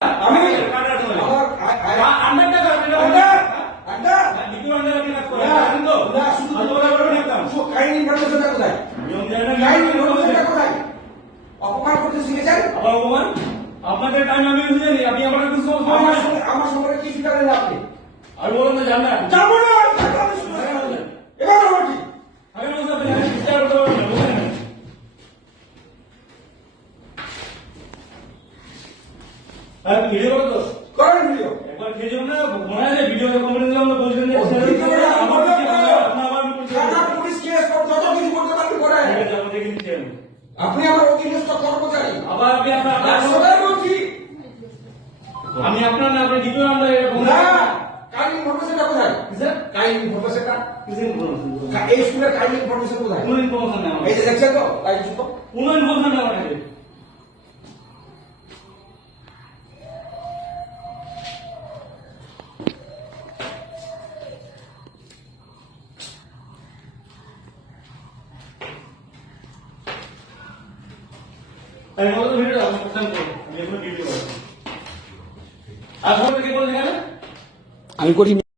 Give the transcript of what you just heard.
আমি আন্ডারটা করবেন আন্ডার দ্বিতীয় আন্ডার আপনি কাজ করেন জানেন তো না শুধু বলা করবেন একদম কাইন্ড ইনফরমেশনটা কোথায় নিয়ম জানেন কাইন্ড ইনফরমেশনটা কোথায় অপমান করতে শিখেছেন আবার অপমান আপনাদের টাইম আমি বুঝিনি আপনি আমার কিছু আমার সম্পর্কে কি শিখালেন আপনি আর বলেন না জানেন যাব না এবার বলছি আমি বলতে আপনি বিচার করতে পারবেন না আর ভিডিও করো তো করেন ভিডিও একবার খেয়ে না মনে আছে ভিডিও কোম্পানি দিলাম না বলছেন যে আমার থানা পুলিশ কেস যত কিছু করতে পারবে করেন আপনি আমার অধীনস্থ কর্মচারী আবার আপনি আপনার সবাই বলছি আমি আপনার না আপনি দ্বিতীয় আমরা না কাইন্ড ইনফরমেশনটা কোথায় স্যার কাইন্ড ইনফরমেশনটা কিসের ইনফরমেশন এই স্কুলের কাইন্ড ইনফরমেশন কোথায় কোন ইনফরমেশন না এই যে দেখছেন তো লাইভ তো কোন ইনফরমেশন না আমাকে আমি বলতে ভিডিওটা আমি পছন্দ করি আমি এখন ভিডিও করব আর বলতে কি বলছেন আমি করি